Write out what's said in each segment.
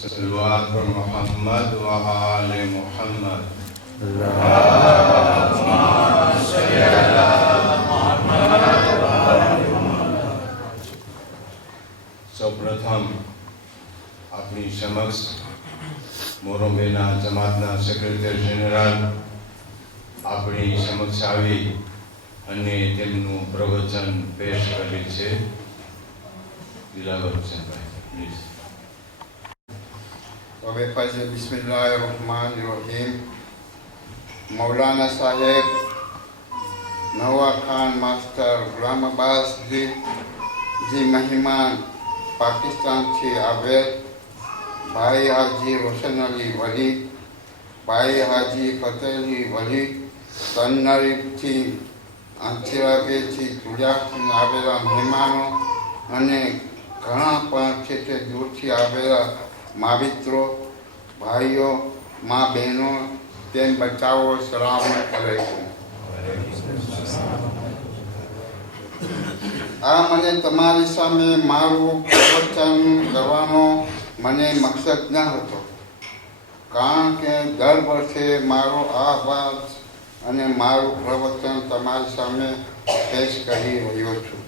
सल्लल्लाहु अलैहि मोहम्मद व आले मोहम्मद। સૌપ્રથમ આપણી સમક્ષ મોરબીના જમાતના સેક્રેટરી જનરલ આપણી સમક્ષ આવી અને તેમનું પ્રવચન પેશ કર્યું છે. દિલાવર હુસૈનભાઈ પ્લીઝ. હવે પછી બિસ્મિલ્લાહિર્રહમાનિર્રહીમ. મૌલાના સાહેબ નવા ખાન માસ્ટર ગુલામ અબ્બાસ જી મહેમાન પાકિસ્તાનથી આવેલ ભાઈ હાજી રોશન અલી વલી, ભાઈ હાજી ફતેહ અલી વલી, તનરીફથી આંચરાબેથી ચુડિયાથી આવેલા મહેમાનો અને ઘણા પણ છે તે દૂરથી આવેલા મા મિત્રો, ભાઈઓ, મા બહેનો, તેમ બચાવો. સલામ અલૈકુમ. આ મને તમારી સામે મારું પ્રવચન કરવાનો મને મકસદ ન હતો, કારણ કે દર વર્ષે મારો આ વાત અને મારું પ્રવચન તમારી સામે પેશ કરી રહ્યો છું.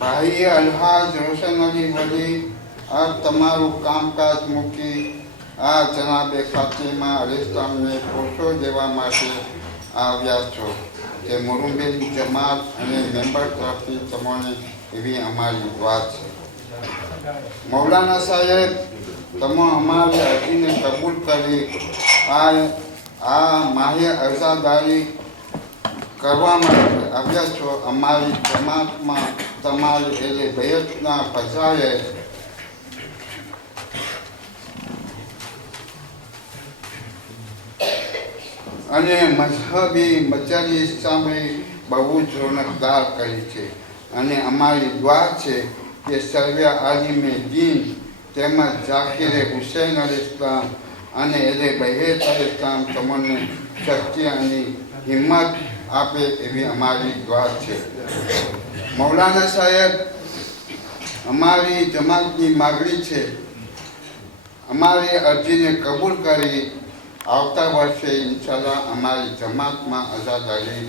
ભાઈ અલ્હાજ રોશન અલી વલી આ તમારું કામકાજ મૂકી આ જનાબે ફાતિમા અલીસ્લામને પોષો દેવા માટે આવ્યા છો. તે મોરુંબેની જમાત અને મેમ્બર તરફથી તમને એવી અમારી વાત છે. મૌલાના સાહેબ, તમે અમારી અરજીને કબૂલ કરી આ માહે અરજાદારી કરવા માટે આવ્યા છો. અમારી જમાતમાં તમારી એટલે બેયતના ફજાએ અને મઝહબી મજાલિસ સામે બહુ જ રોનકદાર કરી છે અને અમારી દુઆ છે કે સર્વે આલિમે દીન તેમજ ઝાકિરે હુસૈન અલ ઇસ્લામ અને એટલે બહેત અલ ઇસ્લામ તમને શક્તિ અને હિંમત આપે એવી અમારી દુઆ છે. મૌલાના સાહેબ, અમારી જમાતની માગણી છે, અમારી અરજીને કબૂલ કરી આવતા વર્ષે ઇન્શાલ્લાહ અમારી જમાતમાં અઝાદારી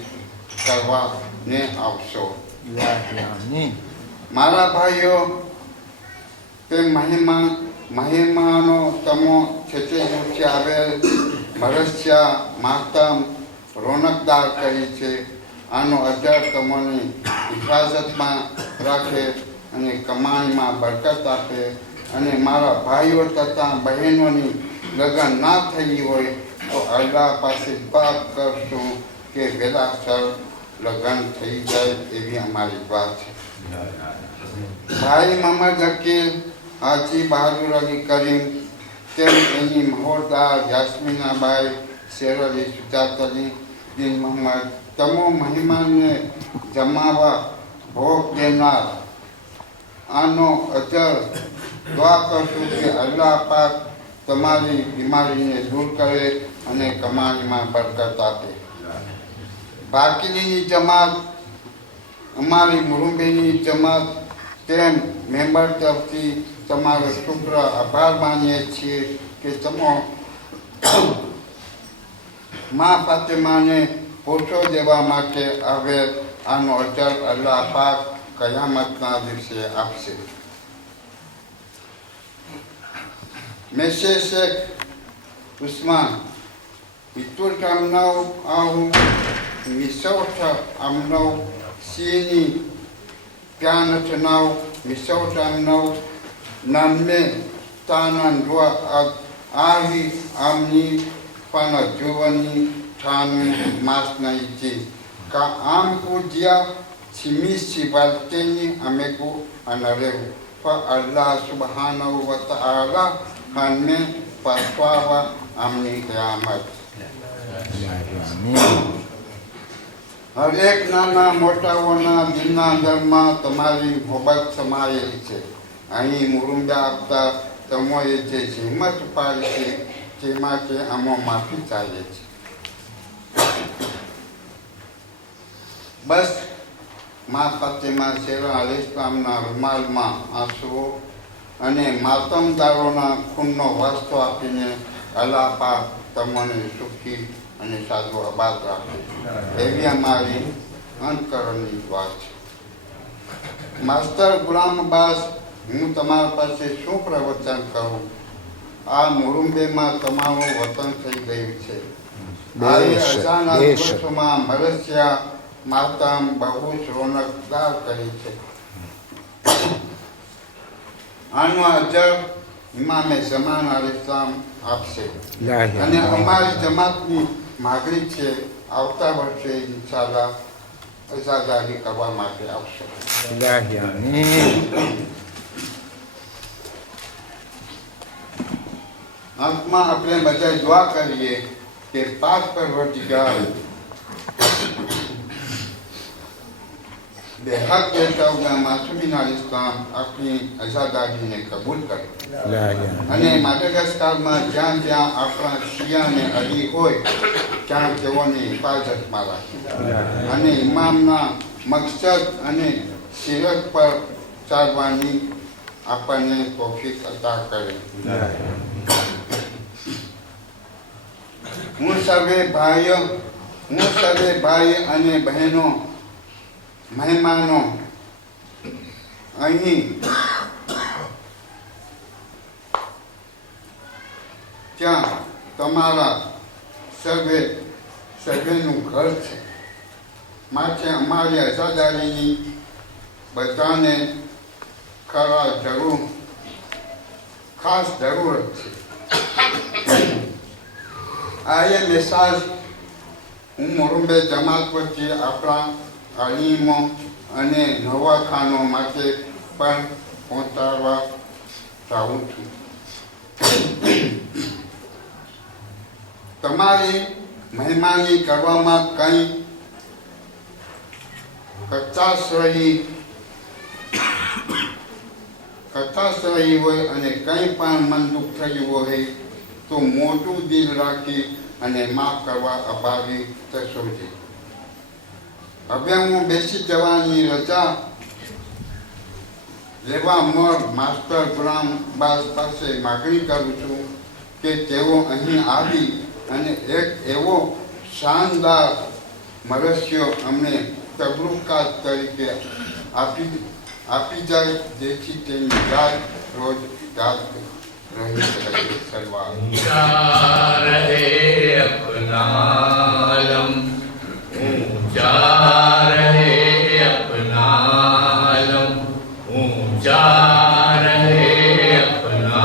કરવાને આવશો. મારા ભાઈઓ, તે મહેમાનો તમો છેતેથી આવેલ મરસ્યા માતમ રોનકદાર કરી છે. આનો અજર તમને હિફાજતમાં રાખે અને કમાણીમાં બરકત આપે અને મારા ભાઈઓ તથા બહેનોની લગ્ન ના થઈ હોય તો અલ્લાહ પાસે દુઆ કરશું કે વહેલાસર લગ્ન થઈ જાય એવી અમારી વાત છે. ભાઈ મોહમ્મદ અકીલ, હાજી બહાદુર અલી કરીમ, તેમ એની મહોરદાર યાસ્મીનાબાઈ, શેર અલી સુજાત અલી દિન મોહમ્મદ, તમો મહેમાનને જમાવા ભોગ દેનાર આનો અજર દુઆ કરશું કે અલ્લાહ પાક તમારી બીમારીને દૂર કરે અને કમાણીમાં બરકત આપે. બાકીની જમાત, અમારી મુરુંબેની જમાત, તેમ મેમ્બર તરફથી તમારો શુક્ર આભાર માનીએ છીએ કે તમે મા ફાતિમાને પોષો દેવા માટે આવે. આનો અજર અલ્લાહ પાક કયામતના દિવસે આપશે. Mesih Sheikh Usman itu kamnau au misauta amnau sini piana tenau misauta amnau namme tanan dua ahi amni pana juvani tanu masna iti ka amku dia simisi balteni ameku anarehu fa Allah subhanahu wa ta'ala हमें परवावा आमनी क़यामत. हर एक नाना मोटाओना दिलना अंदरमा તમારી મોહબ્બત સમાયેલી છે. અહીં મુરુંબા આપતા તમોએ જે હિંમત પાડી છે તે માટે અમે માફી ચાહીએ છીએ. બસ મા ફાતિમા શેરા અલ ઇસ્લામના રૂમાલમાં આંસુઓ અને માતમદારોના ખૂનનો વાસ્તો આપીને અલ્લાહ પાક તમને સુખી અને સાધુ આબાદ રાખે, એવી અમારી અંતકરણની વાત છે. માસ્ટર ગુલામ અબ્બાસ, હું તમારા પાસે શું પ્રવચન કરું? આ મુરુંબેમાં તમારું વતન થઈ ગયું છે. આ અચાનક વર્ષોમાં મરસિયા માતમ બહુ જ રોનકદાર કરી છે. આનો અજર ઇમામે ઝમાન અલ-ઇસ્લામ આપશે અને અમારી જમાતની માગણી છે આવતા વર્ષે ઇન્શાલ્લાહ અઝાદારી કરવા માટે આવશે. અંતમાં આપણે બધા દુઆ કરીએ કે પાક પરવરદિગાર બેહક કહેતા હુआ માસૂમીન અલ-ઇસ્લામ આપણી અઝાદારીને કબૂલ કરે અને માડગાસ્કરમાં જ્યાં જ્યાં આપણા શિયા અને અલી હોય ત્યાં તેઓની હિફાજતમાં રાખે અને ઇમામના મકસદ અને સિરત પર ચાલવાની આપણને તૌફીક અતા કરે. હું સર્વે ભાઈ અને બહેનો, મહેમાનો અહીં ત્યાં તમારા સર્વેનું ઘર છે, માટે અમારી અઝાદારીની બધાને ખાસ જરૂરત છે. આ એ મેસાજ હું મોરુંબે જમાત વચ્ચે આપણા આલીમો અને નવાખાનો માટે પણ પહોંચાડવા ચાહું છું. તમારી મહેમાની કરવામાં કંઈ કચાશ રહી હોય અને કંઈ પણ મન દુઃખ થયું હોય તો મોટું દિલ રાખી અને માફ કરવા અપાવી થશો છે. હવે હું બેસી જવાની રજા લેવા મોર માસ્ટર ગુલામ અબ્બાસ પાસે માગણી કરું છું કે તેઓ અહીં આવી અને એક એવો શાનદાર મરસ્યો અમને તબરુકાત તરીકે આપી જાય જેથી તેની યાદ રોજ યાદ રહી શકે. સલવાર रहे अपना आलम, ऊंचा रहे अपना आलम, ऊंचा रहे अपना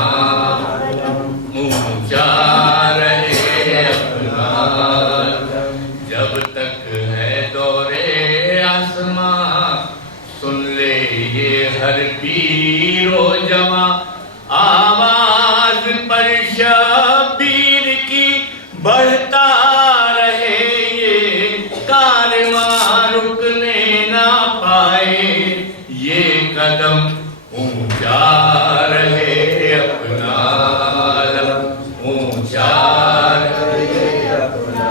आलम, ऊंचा रहे अपना जब तक है दौरे आसमां, सुन ले ये हर पीरो जवां, आवाज पर शबीर की बढ़ता रहे ये कारवां, रुकने ना पाए ये कदम, ऊंचा रहे अपना आलम, ऊंचा रहे अपना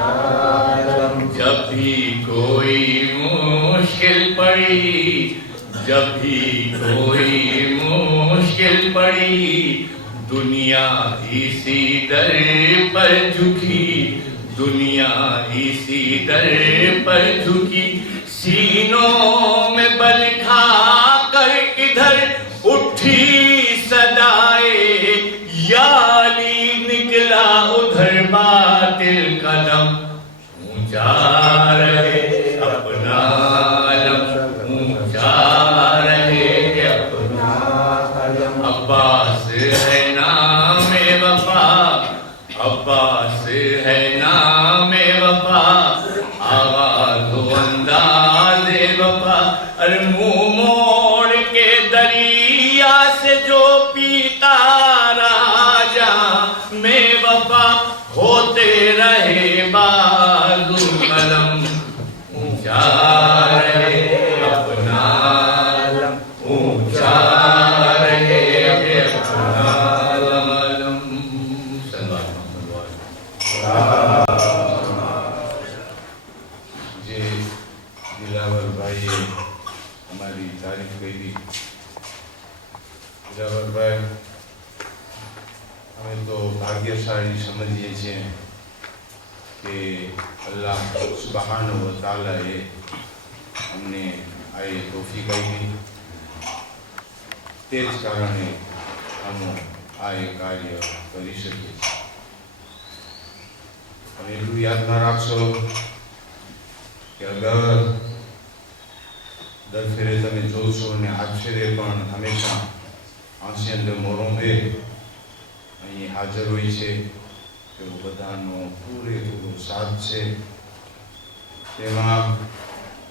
आलम। जब भी कोई मुश्किल पड़ी, जब भी कोई मुश्किल पड़ी, दुनिया इसी दर पर झुकी, दुनिया इसी दर पर झुकी, सीनों में बल खा कर इधर उठी सदाए, याली निकला उधर बातिल कदम, ऊंचा रहे अपना आलम, ऊंचा रहे अपना आलम। अब्बास है नाम वफा, अब्बास है नाम वफा, आवाज़ अंदाज़ वफा, अरे मुंह मोड़ के दरिया से जो पीता रहा जा में वफा, होते रहे बाज़ु कलम, ऊंचा रहे अपना आलम, ऊंचा रहे अपना आलम। જે દિલાવરભાઈએ અમારી તારીફ કરી, દિલાવરભાઈ, અમે તો ભાગ્યશાળી સમજીએ છીએ કે અલ્લાહ સુબહાનહુ વ તઆલાએ અમને આ તોફીક આપી. તે જ કારણે અમે આ કાર્ય કરી શકીએ છીએ. અને એટલું યાદમાં રાખશો કે અગર દર ફેરે તમે જોશો અને આજ ફેરે પણ હંમેશા આંસિયન de મોરોમ્બે અહીં હાજર હોય છે. તેઓ બધાનો પૂરેપૂરો સાથ છે. તેમાં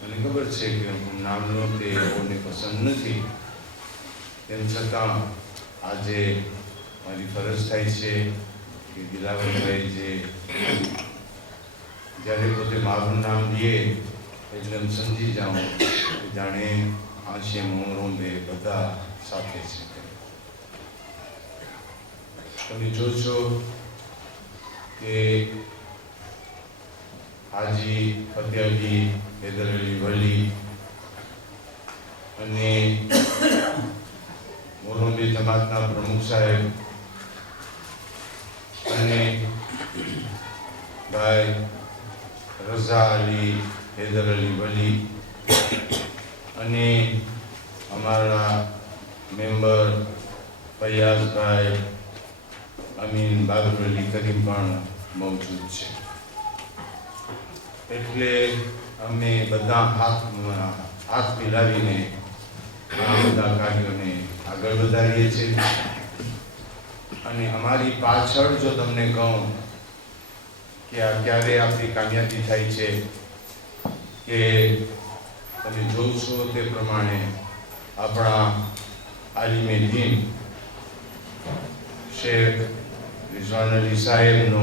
મને ખબર છે કે હું નામ લો તેઓને પસંદ નથી, તેમ છતાં આજે મારી ફરજ થાય છે કે દિલાવરભાઈ જે જ્યારે પોતે મારું નામ લે એટલે હું સમજી જાઉં કે જાણે આંસિયન મોરોમ્બે બધા સાથે છે. તમે જોશો કે હાજી ફતેહજી હૈદર અલી વલી અને મોરોમ્બે જમાતના પ્રમુખ સાહેબ અને ભાઈ રઝા અલી હૈદર અલી વલી અને અમારા મેમ્બર ફૈયાઝભાઈ અમીન બાબર અલી કરીમ પણ મૌજૂદ છે. એટલે અમે બધા હાથ મિલાવીને આ બધા કાર્યોને આગળ વધારીએ છીએ. અને અમારી પાછળ જો તમને કહું કે આ ક્યારે આપણી કામયાબી થાય છે કે તમે જોશો તે પ્રમાણે આપણા આલિમે દીન શેખ રિઝવાન અલી સાહેબનો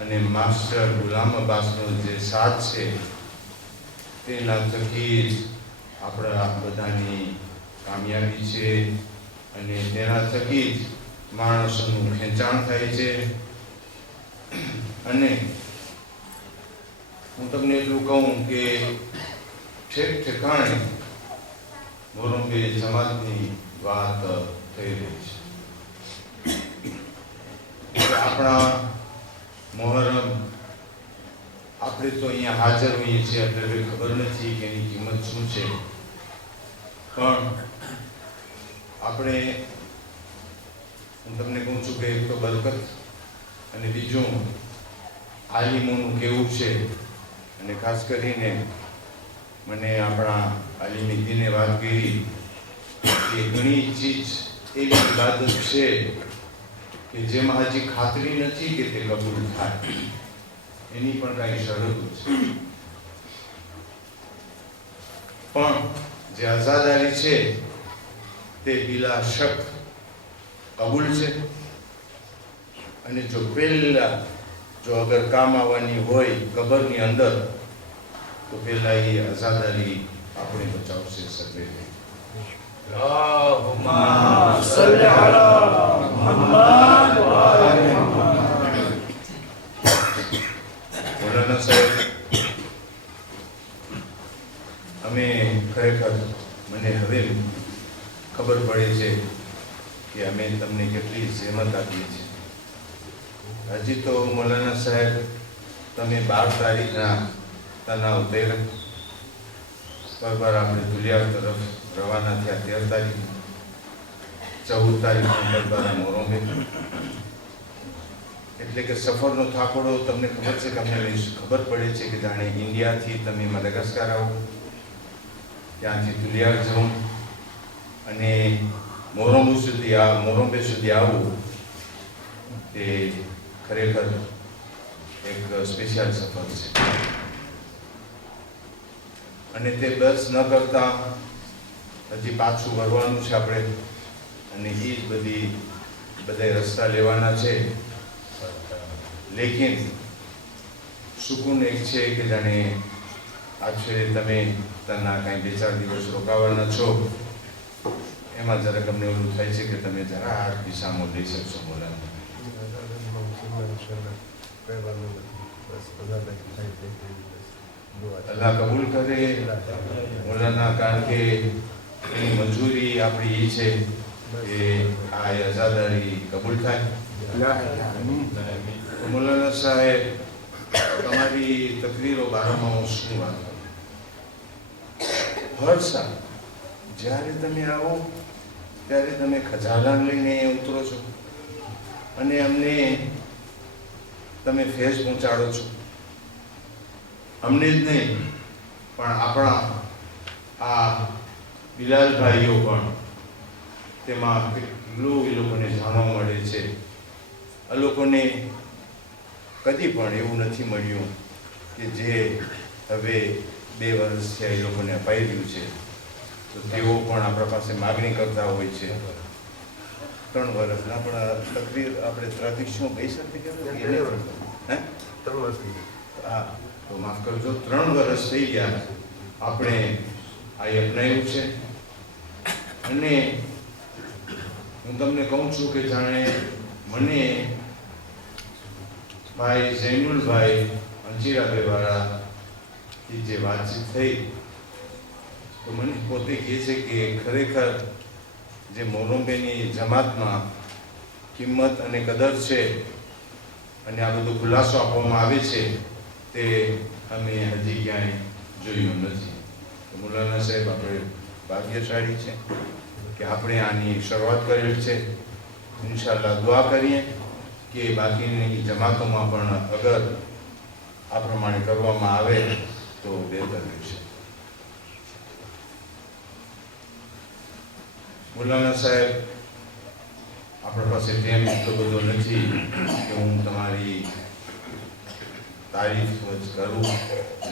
અને માસ્ટર ગુલામ અબ્બાસનો જે સાથ છે તેના થકી જ આપણા બધાની કામયાબી છે. અને તેના થકી જ માણસોનું ખેંચાણ થાય છે. અને હું તમને એટલું કહું કે ઠેક ઠેકાણે મોરોમ્બે જમાતની વાત થઈ રહી છે. આપણા મોહરમ આપણે તો અહીંયા હાજર હોઈએ છીએ, આપણે ખબર નથી કે એની કિંમત શું છે, પણ આપણે હું તમને કહું છું કે એક તો બરકત અને બીજું આલિમોનું કેવું છે. અને ખાસ કરીને મને આપણા આલિમે દીને વાત કરી કે ઘણી ચીજ એવી ઇબાદત છે કે જેમાં હજી ખાતરી નથી કે તે કબૂલ થાય, એની પણ કાંઈ શરતો છે. પણ જે આઝાદારી છે તે બિલા શક કબૂલ છે. અને જો પહેલા જો અગર કામ આવવાની હોય કબરની અંદર તો પહેલા એ આઝાદારી આપણે બચાવશે સર્વે. અલ્લાહુમ્મા સલ્લી અલા મુહમ્મદ વ આલી મુહમ્મદ. મૌલાના સાહેબ, અમે ખરેખર મને હવે ખબર પડે છે કે અમે તમને કેટલી સહેમત આપીએ છીએ. હજી તો મૌલાના સાહેબ તમે 12 તારીખના તના ઉતેર પરબાર આપણે દુલિયા તરફ રવાના થયા. 13 તારીખ 14 તારીખના પરબાર મોરોમ્બે. એટલે કે સફરનો થાકોડો તમને ખબર છે કે અમને ખબર પડે છે કે જાણે ઇન્ડિયાથી તમે મડગાસ્કર આવો, ત્યાંથી દુલિયા જાઓ અને મોરોમ્બે સુધી આવવું તે ખરેખર એક સ્પેશિયલ સફર છે. અને તે બસ ન કરતા હજી પાછું વળવાનું છે આપણે, અને એ જ બધા રસ્તા લેવાના છે. લેકિન સુકૂન એક છે કે જાણે આજે તમે તના કાંઈ 2-4 દિવસ રોકાવાના છો, એમાં જરાક અમને એવું થાય છે કે તમે જરા આ દિશામાં લઈ શકશો. મોલાના અલ્લાહ કબૂલ કરે મોલાના, કારણ કે એની મંજૂરી આપણી એ છે કે આ અઝાદારી કબૂલ થાય. તો મૌલાના સાહેબ, તમારી તકરીરો બારામાં હું શું વાત કરું? હર સાલ જ્યારે તમે આવો ત્યારે તમે ખજાના લઈને ઉતરો છો અને અમને તમે ફેસ પહોંચાડો છો. અમને જ નહીં પણ આપણા આ બિલાલભાઈઓ પણ તેમાં કેટલું એ લોકોને જાણવા મળે છે. આ લોકોને કદી પણ એવું નથી મળ્યું કે જે હવે 2 વર્ષથી એ લોકોને અપાઈ રહ્યું છે. તો તેઓ પણ આપણા પાસે માગણી કરતા હોય છે 3 વર્ષના. પણ તકરીર આપણે ત્રાધિક્ષમાં કહી શકીએ કે હે 3 વર્ષ. હા, તો માફ કરજો, 3 વર્ષ થઈ ગયા આપણે આ અપનાવ્યું છે. અને હું તમને કહું છું કે જાણે મને ભાઈ ઝૈનુલભાઈ અંજીરાભાઈવાળા જે વાતચીત થઈ તો મને પોતે કહે છે કે ખરેખર જે મોરંબેની જમાતમાં કિંમત અને કદર છે અને આ બધો ખુલાસો આપવામાં આવે છે તે અમે હજી ક્યાંય જોયું નથી. તો મૌલાના સાહેબ, આપણે ભાગ્યશાળી છે કે આપણે આની શરૂઆત કરેલ છે. ઇન્શાઅલ્લાહ દુઆ કરીએ કે બાકીની જમાતોમાં પણ અગર આ પ્રમાણે કરવામાં આવે તો બહેતર રહેશે. મૌલાના સાહેબ, આપણા પાસે ટાઈમ એટલો બધો નથી કે હું તમારી તારીફ જ કરું,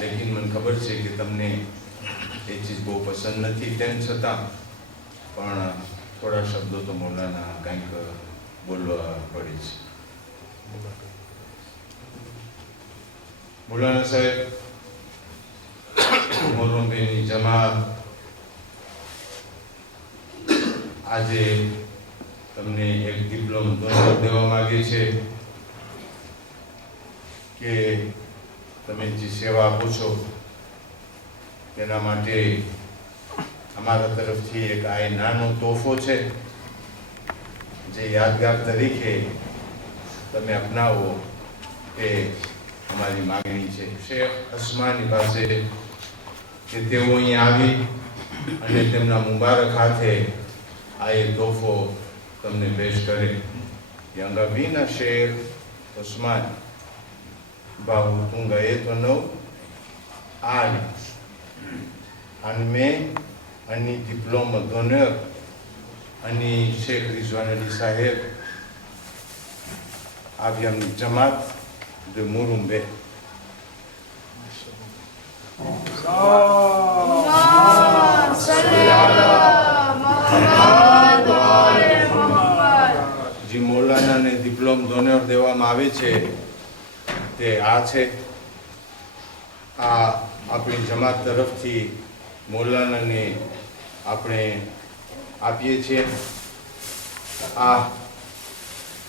લેકિન મને ખબર છે કે તમને એ ચીજ બહુ પસંદ નથી. તેમ છતાં પણ થોડા શબ્દો તો મૌલાના કંઈક બોલવા પડે છે. મૌલાના સાહેબ, મોરંબેની જમાત આજે તમને એક ડિપ્લોમા દેવા માંગે છે કે તમે જે સેવા આપો છો તેના માટે અમારા તરફથી એક આ નાનો તોહફો છે જે યાદગાર તરીકે તમે અપનાવો એ અમારી માગણી છે. શેખ અસ્માની પાસે કે તેઓ અહીં આવી અને તેમના મુબારક હાથે આ એક તોહફો તમને પેશ કરે. યંગાબીના શેખ ઉસ્માન બાબુ તું ગયે તો નવ આને મેં અને ડિપ્લોમા d'honneur અને શેખ રિઝવાન અલી સાહેબ આવ્યા જમાત de Murumbe. જે મૌલાનાને ડિપ્લોમા d'honneur દેવામાં આવે છે તે આ છે. આ આપણી જમાત તરફથી મૌલાનાને આપણે આપીએ છીએ. આ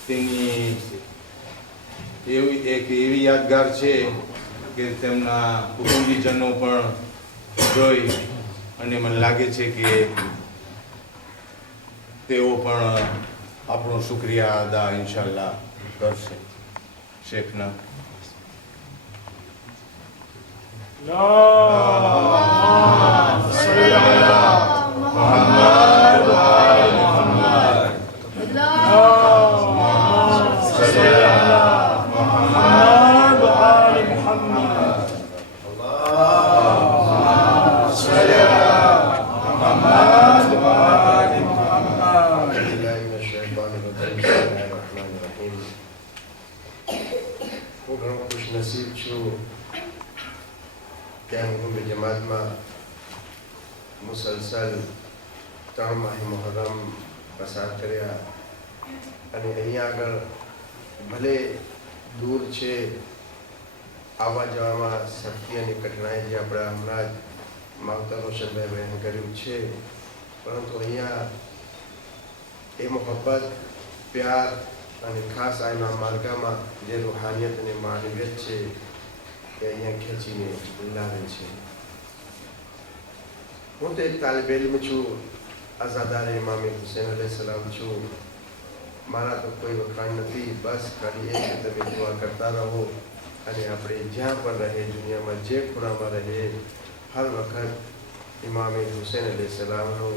તેની એવી યાદગાર છે કે તેમના કુટુંબીજનો પણ જોઈ અને મને લાગે છે કે તેઓ પણ આપણો શુક્રિયા અદા ઇન્શાઅલ્લાહ કરશે. શેખના મુસલસલ 3 માહ મુહર્રમ પસાર કર્યા અને અહીંયા આગળ ભલે દૂર છે, આવવા જવામાં સખ્તી અને કઠણાઈ જે આપણે હમણાં જ માવતર રોશનભાઈ બહેન કર્યું છે, પરંતુ અહીંયા એ મોહબ્બત, પ્યાર અને ખાસ આના માર્ગામાં જે રૂહાનિયત અને માનવીયત છે એ અહીંયા ખેંચીને લાવે છે. હું તો એક તાલિબ ઇલ્મ છું આઝાદાર ઇમામ હુસૈન અલૈહિસ્સલામ છું. મારા તો કોઈ વખાણ નથી, બસ ખાલી એ કે તમે દુઆ કરતા રહો અને આપણે જ્યાં પણ રહે દુનિયામાં જે ખૂણામાં રહે હર વખત ઇમામ હુસૈન અલૈહિસ્સલામનો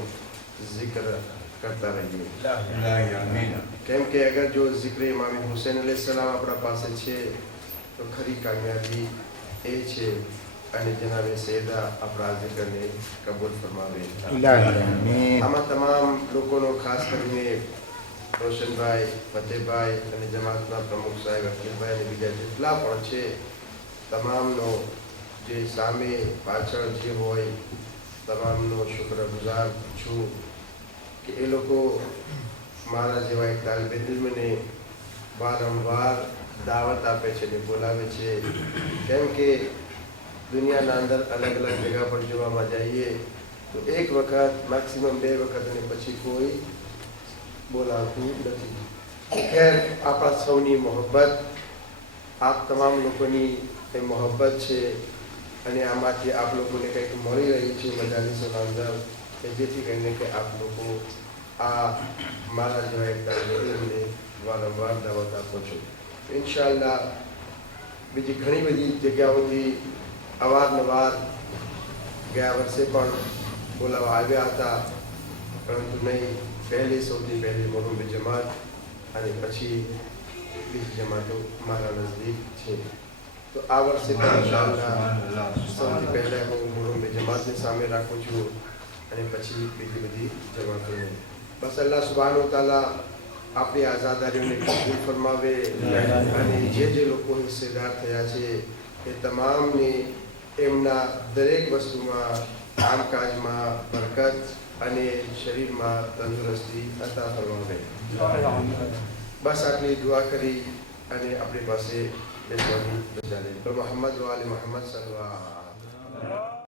જિક્ર કરતા રહીએ. કેમ કે અગર જો જિક્ર ઇમામ હુસૈન અલૈહિસ્સલામ આપણા પાસે છે તો ખરી કામયાબી એ છે. અને જનાબે સૈયદા આપણા જિક્રને કબૂલ ફરમાવે. આમાં તમામ લોકોનો ખાસ કરીને રોશનભાઈ, ફતેહભાઈ અને જમાતના પ્રમુખ સાહેબ અખિલભાઈ અને બીજા જેટલા પણ છે તમામનો જે સામે પાછળ જે હોય તમામનો શુક્રગુજાર છું કે એ લોકો મારા જેવા એક તાલિબે ઇલ્મને વારંવાર દાવત આપે છે ને બોલાવે છે. કેમ કે દુનિયાના અંદર અલગ અલગ જગ્યા પર જોવામાં જઈએ તો એક વખત મેક્સિમમ 2 વખત અને પછી કોઈ બોલાવતું નથી. ખેર આપણા સૌની મોહબ્બત, આપ તમામ લોકોની એ મોહબ્બત છે અને આમાંથી આપ લોકોને કંઈક મળી રહી છે મજાલીસોના અંદર કે જેથી કરીને કે આપ લોકો આ મારા જેવા એક તાલિબે વારંવાર દાવત આપો છો. ઇન્શાઅલ્લાહ બીજી ઘણી બધી જગ્યાઓથી અવારનવાર ગયા વર્ષે પણ બોલાવા આવ્યા હતા, પરંતુ નહીં સૌથી પહેલી મોહમ્મદ જમાત અને પછી બીજી જમાતો મારા નજદીક છે. તો આ વર્ષે પણ ઇન્શાઅલ્લાહ સૌથી પહેલાં હું મોહમ્મદ જમાતને સામે રાખું છું અને પછી બીજી બધી જમાતોને. બસ અલ્લાહ સુબ્હાનહુ તઆલા આપણી આઝાદારીઓને કબૂલ ફરમાવે અને જે લોકો હિસ્સેદાર થયા છે એ તમામને એમના દરેક વસ્તુમાં, કામકાજમાં બરકત અને શરીરમાં તંદુરસ્તી અતા ફરમાવે. બસ આટલી દુઆ કરી અને આપણી પાસે બેસવાની રજા લે. મોહમ્મદ વાલે મોહમ્મદ સલ્લલ્લાહુ